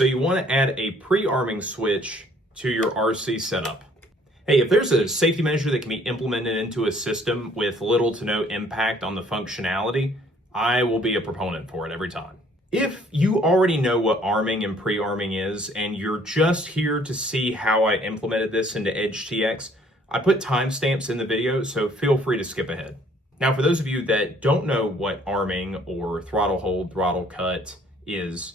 So you want to add a pre-arming switch to your RC setup. Hey, if there's a safety measure that can be implemented into a system with little to no impact on the functionality, I will be a proponent for it every time. If you already know what arming and pre-arming is, and you're just here to see how I implemented this into EdgeTx, I put timestamps in the video, so feel free to skip ahead. Now, for those of you that don't know what arming or throttle hold, throttle cut is,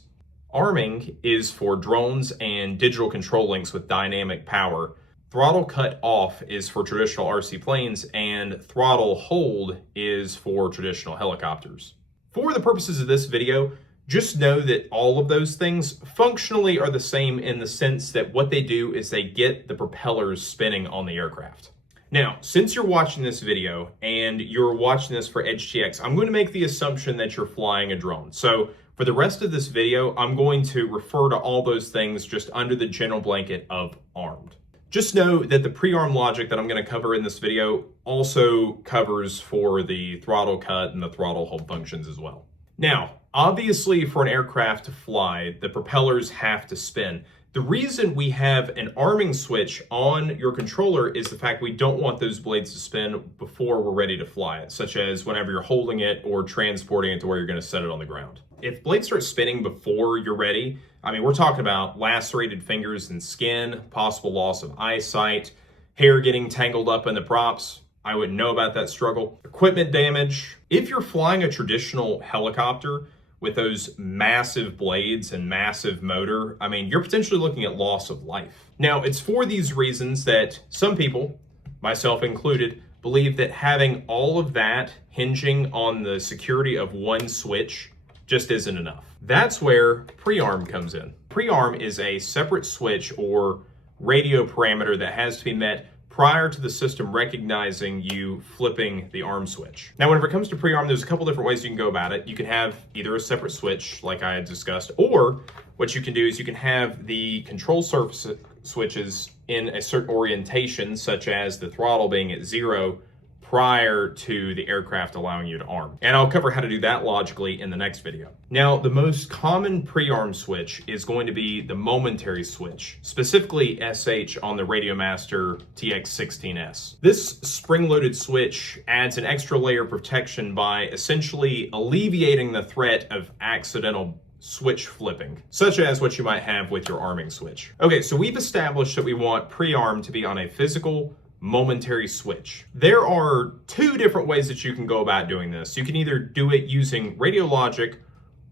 arming is for drones and digital control links with dynamic power. Throttle cut off is for traditional RC planes, and throttle hold is for traditional helicopters. For the purposes of this video, just know that all of those things functionally are the same in the sense that what they do is they get the propellers spinning on the aircraft. Now, since you're watching this video and you're watching this for EdgeTx, I'm going to make the assumption that you're flying a drone. So for the rest of this video, I'm going to refer to all those things just under the general blanket of armed. Just know that the pre-arm logic that I'm going to cover in this video also covers for the throttle cut and the throttle hold functions as well. Now, obviously for an aircraft to fly, the propellers have to spin. The reason we have an arming switch on your controller is the fact we don't want those blades to spin before we're ready to fly it, such as whenever you're holding it or transporting it to where you're going to set it on the ground. If blades start spinning before you're ready, I mean, we're talking about lacerated fingers and skin, possible loss of eyesight, hair getting tangled up in the props. I wouldn't know about that struggle. Equipment damage. If you're flying a traditional helicopter with those massive blades and massive motor, I mean, you're potentially looking at loss of life. Now, it's for these reasons that some people, myself included, believe that having all of that hinging on the security of one switch just isn't enough. That's where pre-arm comes in. Pre-arm is a separate switch or radio parameter that has to be met prior to the system recognizing you flipping the arm switch. Now, whenever it comes to pre-arm, there's a couple different ways you can go about it. You can have either a separate switch, like I had discussed, or what you can do is you can have the control surface switches in a certain orientation, such as the throttle being at 0 prior to the aircraft allowing you to arm. And I'll cover how to do that logically in the next video. Now, the most common pre-arm switch is going to be the Momentary switch, specifically SH on the Radiomaster TX16S. This spring-loaded switch adds an extra layer of protection by essentially alleviating the threat of accidental switch flipping, such as what you might have with your arming switch. Okay, so we've established that we want pre-arm to be on a physical momentary switch. There are two different ways that you can go about doing this. You can either do it using radio logic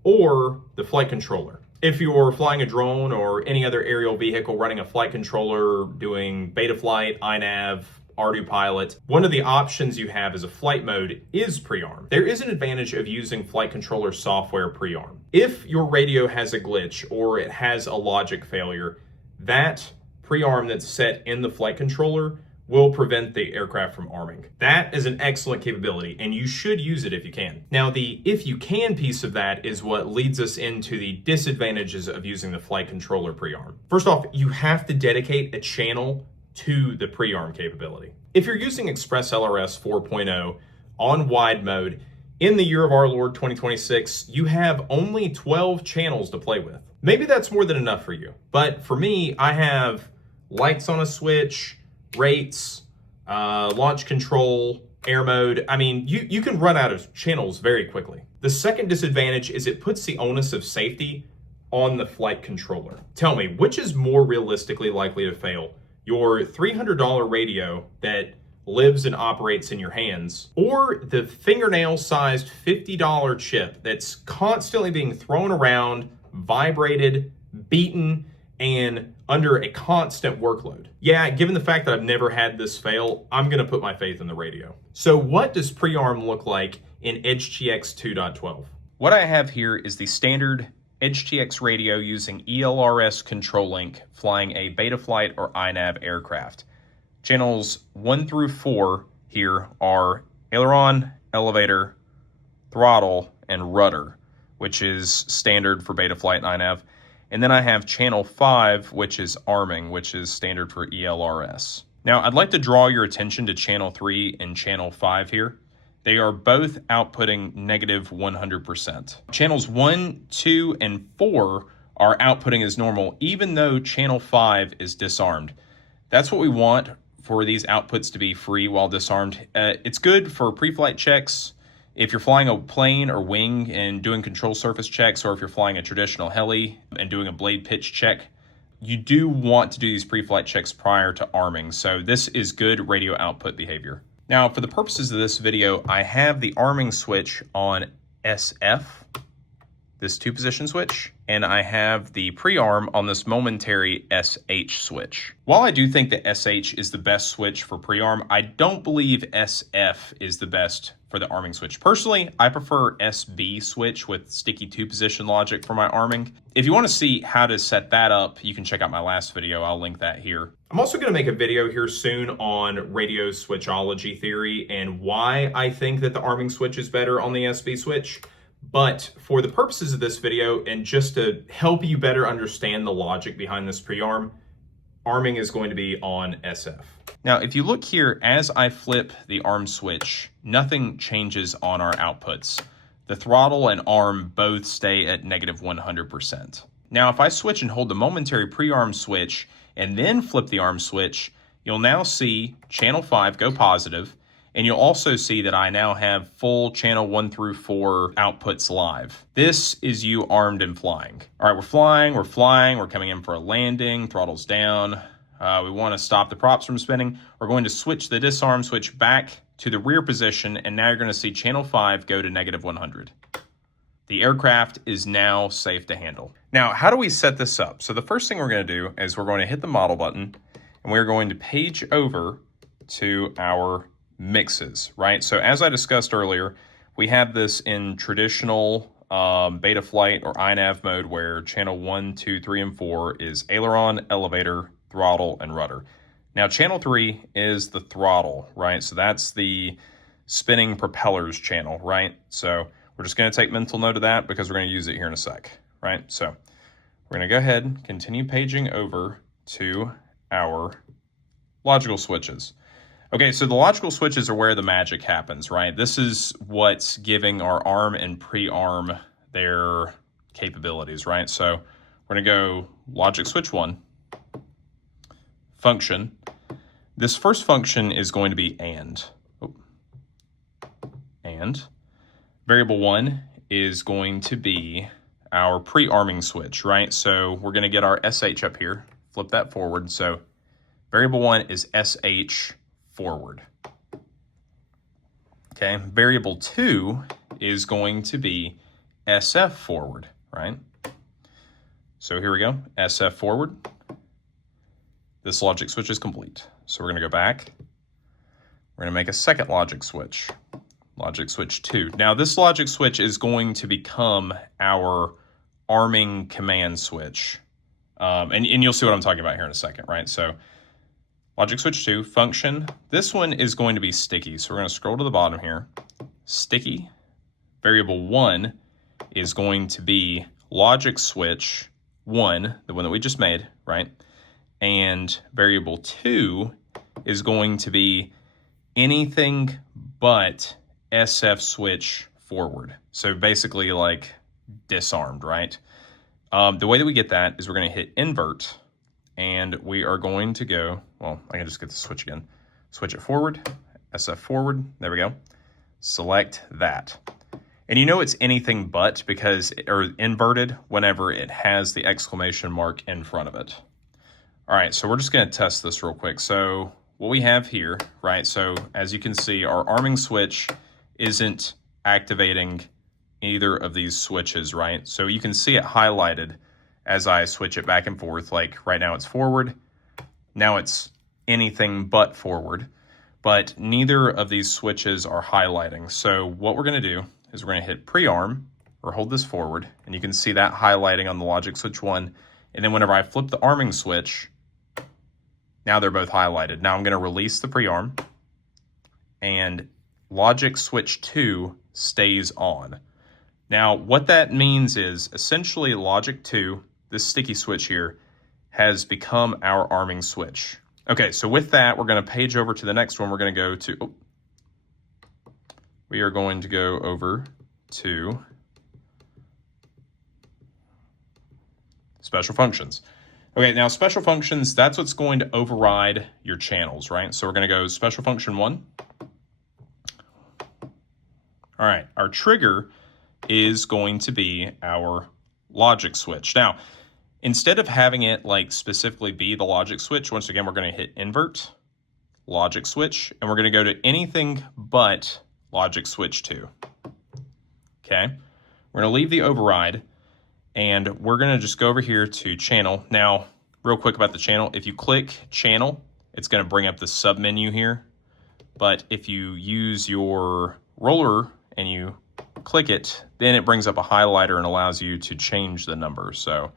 or the flight controller. If you're flying a drone or any other aerial vehicle running a flight controller, doing Betaflight, iNav, ArduPilot, one of the options you have as a flight mode is pre-arm. There is an advantage of using flight controller software pre-arm. If your radio has a glitch or it has a logic failure, that pre-arm that's set in the flight controller will prevent the aircraft from arming. That is an excellent capability, and you should use it if you can. Now, the if you can piece of that is what leads us into the disadvantages of using the flight controller pre-arm. First off, you have to dedicate a channel to the pre-arm capability. If you're using Express LRS 4.0 on wide mode, in the year of our Lord 2026, you have only 12 channels to play with. Maybe that's more than enough for you, but for me, I have lights on a switch, rates, launch control, air mode. I mean, you can run out of channels very quickly. The second disadvantage is it puts the onus of safety on the flight controller. Tell me, which is more realistically likely to fail? Your $300 radio that lives and operates in your hands, or the fingernail-sized $50 chip that's constantly being thrown around, vibrated, beaten, and under a constant workload? Yeah, given the fact that I've never had this fail, I'm gonna put my faith in the radio. So what does pre-arm look like in EdgeTx 2.12? What I have here is the standard EdgeTx radio using ELRS control link flying a Betaflight or iNav aircraft. Channels 1 through 4 here are aileron, elevator, throttle, and rudder, which is standard for Betaflight and iNav. And then I have channel 5, which is arming, which is standard for ELRS. Now, I'd like to draw your attention to channel 3 and channel 5 here. They are both outputting negative 100%. Channels 1, 2, and 4 are outputting as normal, even though channel 5 is disarmed. That's what we want for these outputs to be free while disarmed. It's good for pre-flight checks. If you're flying a plane or wing and doing control surface checks, or if you're flying a traditional heli and doing a blade pitch check, you do want to do these pre-flight checks prior to arming. So this is good radio output behavior. Now, for the purposes of this video, I have the arming switch on SF, this 2-position switch, and I have the pre-arm on this Momentary SH switch. While I do think that SH is the best switch for pre-arm, I don't believe SF is the best for the arming switch. Personally, I prefer SB switch with sticky 2-position logic for my arming. If you want to see how to set that up, you can check out my last video. I'll link that here. I'm also going to make a video here soon on radio switchology theory and why I think that the arming switch is better on the SB switch. But for the purposes of this video, and just to help you better understand the logic behind this pre-arm, arming is going to be on SF. Now, if you look here, as I flip the arm switch, nothing changes on our outputs. The throttle and arm both stay at negative 100%. Now, if I switch and hold the momentary pre-arm switch and then flip the arm switch, you'll now see channel 5 go positive. And you'll also see that I now have full channel 1 through 4 outputs live. This is you armed and flying. All right, we're flying, we're coming in for a landing, throttle's down. We want to stop the props from spinning. We're going to switch the disarm switch back to the rear position, and now you're going to see channel 5 go to negative 100. The aircraft is now safe to handle. Now, how do we set this up? So the first thing we're going to do is we're going to hit the model button, and we're going to page over to our mixes, right? So as I discussed earlier, we have this in traditional Betaflight or INAV mode where channel 1, 2, 3, and 4 is aileron, elevator, throttle, and rudder. Now channel 3 is the throttle, right? So that's the spinning propellers channel, right? So we're just going to take mental note of that because we're going to use it here in a sec, right? So we're going to go ahead and continue paging over to our logical switches. Okay, so the logical switches are where the magic happens, right? This is what's giving our arm and pre-arm their capabilities, right? So we're gonna go logic switch 1, function. This first function is going to be and. Variable 1 is going to be our pre-arming switch, right? So we're gonna get our SH up here, flip that forward. So variable 1 is SH forward. Okay, variable 2 is going to be SF forward, right? So here we go, SF forward. This logic switch is complete. So we're going to go back. We're going to make a second logic switch 2. Now this logic switch is going to become our arming command switch. And you'll see what I'm talking about here in a second, right? So logic switch 2, function. This one is going to be sticky. So we're going to scroll to the bottom here. Sticky. Variable 1 is going to be logic switch 1, the one that we just made, right? And variable 2 is going to be anything but SF switch forward. So basically like disarmed, right? The way that we get that is we're going to hit invert. And we are going to go, well, I can just get the switch again. Switch it forward, SF forward, there we go. Select that. And you know it's anything but because, or inverted, whenever it has the exclamation mark in front of it. All right, so we're just gonna test this real quick. So what we have here, right? So as you can see, our arming switch isn't activating either of these switches, right? So you can see it highlighted as I switch it back and forth. Like right now it's forward, now it's anything but forward, but neither of these switches are highlighting. So what we're gonna do is we're gonna hit pre-arm or hold this forward, and you can see that highlighting on the logic switch 1. And then whenever I flip the arming switch, now they're both highlighted. Now I'm gonna release the pre-arm, and logic switch 2 stays on. Now what that means is essentially logic 2, this sticky switch here, has become our arming switch. Okay, so with that, we're gonna page over to the next one. We're gonna go to, we are going to go over to special functions. Okay, now special functions, that's what's going to override your channels, right? So we're going to go special function 1. All right, our trigger is going to be our logic switch. Now, instead of having it like specifically be the logic switch, once again, we're going to hit invert, logic switch, and we're going to go to anything but logic switch 2. Okay, we're going to leave the override, and we're going to just go over here to channel. Now, real quick about the channel, if you click channel, it's going to bring up the sub menu here. But if you use your roller and you click it, then it brings up a highlighter and allows you to change the number. So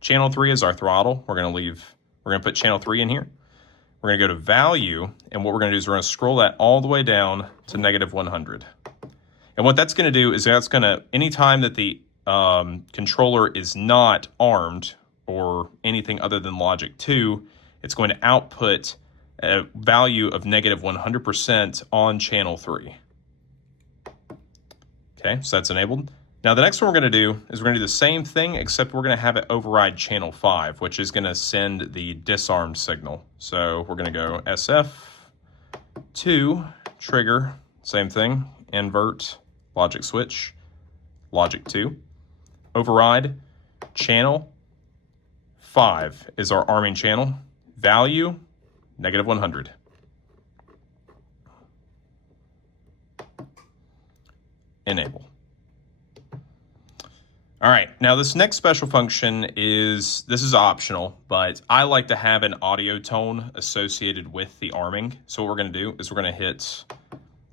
channel 3 is our throttle. We're going to put channel 3 in here. We're going to go to value, and what we're going to do is we're going to scroll that all the way down to -100. And what that's going to do is that's going to, anytime that the controller is not armed or anything other than logic 2, it's going to output a value of -100% on channel 3. Okay, so that's enabled. Now the next one we're going to do is we're going to do the same thing, except we're going to have it override channel 5, which is going to send the disarmed signal. So we're going to go SF2, trigger, same thing, invert, logic switch, logic 2, override, channel 5 is our arming channel, value, -100. Enable. All right, now this next special function this is optional, but I like to have an audio tone associated with the arming. So what we're going to do is we're going to hit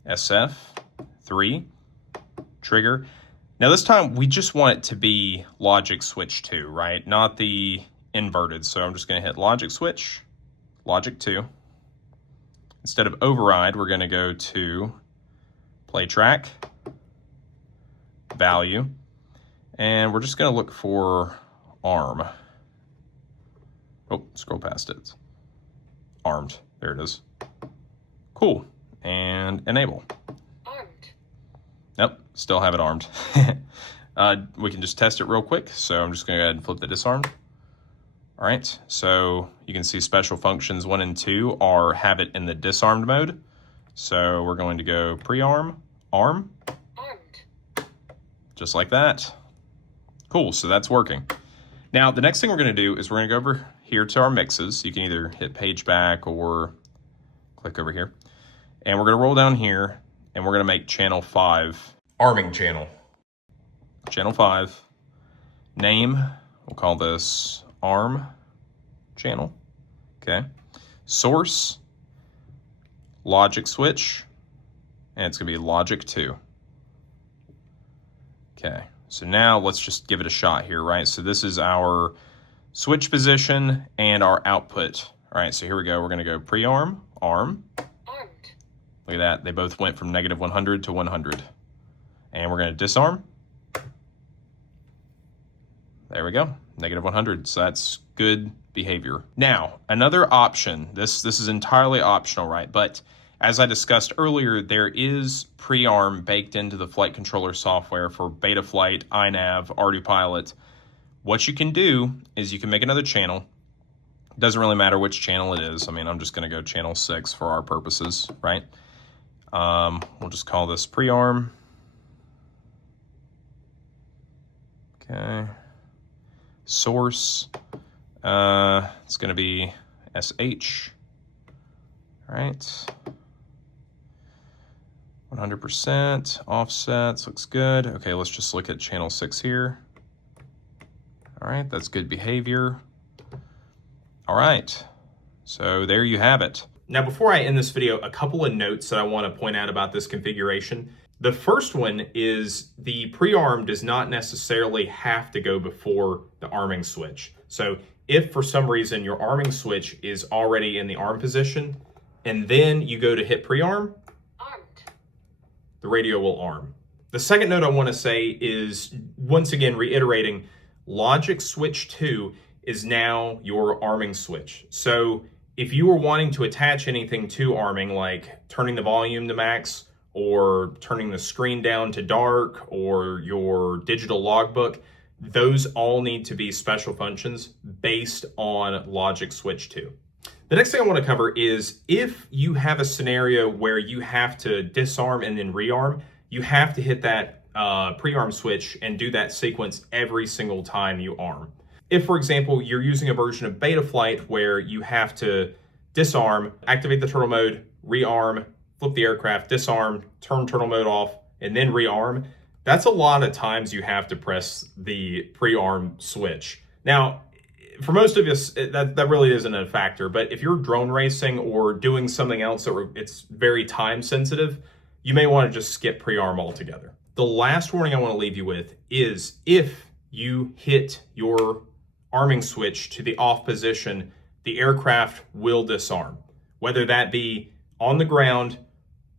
SF3, trigger. Now this time we just want it to be logic switch 2, right? Not the inverted. So I'm just going to hit logic switch, logic 2. Instead of override, we're going to go to play track, value, and we're just going to look for arm. Oh, scroll past it. Armed. There it is. Cool. And enable. Armed. Nope, still have it armed. We can just test it real quick. So I'm just going to go ahead and flip the disarmed. All right, so you can see special functions 1 and 2 have it in the disarmed mode. So we're going to go pre-arm, arm. Armed. Just like that. Cool, so that's working. Now, the next thing we're going to do is we're going to go over here to our mixes. You can either hit page back or click over here. And we're going to roll down here, and we're going to make channel 5 arming channel. Channel 5. Name, we'll call this arm channel. Okay. Source, logic switch, and it's going to be logic 2. Okay. So now let's just give it a shot here, right? So this is our switch position and our output. All right, so here we go. We're going to go pre-arm, arm. Armed. Look at that. They both went from -100 to 100. And we're going to disarm. There we go, -100. So that's good behavior. Now, another option. This is entirely optional, right? But as I discussed earlier, there is pre-arm baked into the flight controller software for Betaflight, iNav, ArduPilot. What you can do is you can make another channel. Doesn't really matter which channel it is. I mean, I'm just going to go channel 6 for our purposes, right? We'll just call this pre-arm. Okay. Source. It's going to be SH. All right. 100% offsets, looks good. Okay, let's just look at channel 6 here. All right, that's good behavior. All right, so there you have it. Now, before I end this video, a couple of notes that I want to point out about this configuration. The first one is the pre-arm does not necessarily have to go before the arming switch. So if for some reason your arming switch is already in the arm position, and then you go to hit pre-arm, the radio will arm. The second note I want to say is, once again, reiterating, logic switch 2 is now your arming switch. So if you were wanting to attach anything to arming, like turning the volume to max, or turning the screen down to dark, or your digital logbook, those all need to be special functions based on logic switch 2. The next thing I want to cover is if you have a scenario where you have to disarm and then rearm, you have to hit that pre-arm switch and do that sequence every single time you arm. If, for example, you're using a version of Betaflight where you have to disarm, activate the turtle mode, rearm, flip the aircraft, disarm, turn turtle mode off, and then rearm, that's a lot of times you have to press the pre-arm switch. Now, for most of us, that really isn't a factor, but if you're drone racing or doing something else that it's very time sensitive, you may want to just skip pre-arm altogether. The last warning I want to leave you with is if you hit your arming switch to the off position, the aircraft will disarm, whether that be on the ground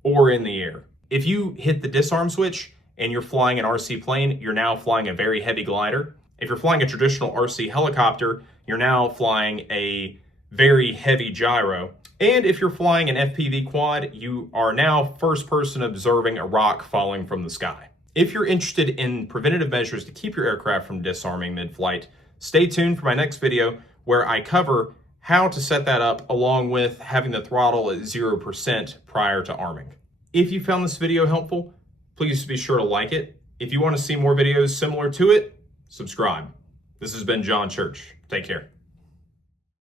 or in the air. If you hit the disarm switch and you're flying an RC plane, you're now flying a very heavy glider. If you're flying a traditional RC helicopter, you're now flying a very heavy gyro. And if you're flying an FPV quad, you are now first person observing a rock falling from the sky. If you're interested in preventative measures to keep your aircraft from disarming mid-flight, stay tuned for my next video where I cover how to set that up along with having the throttle at 0% prior to arming. If you found this video helpful, please be sure to like it. If you want to see more videos similar to it, subscribe. This has been John Church. Take care.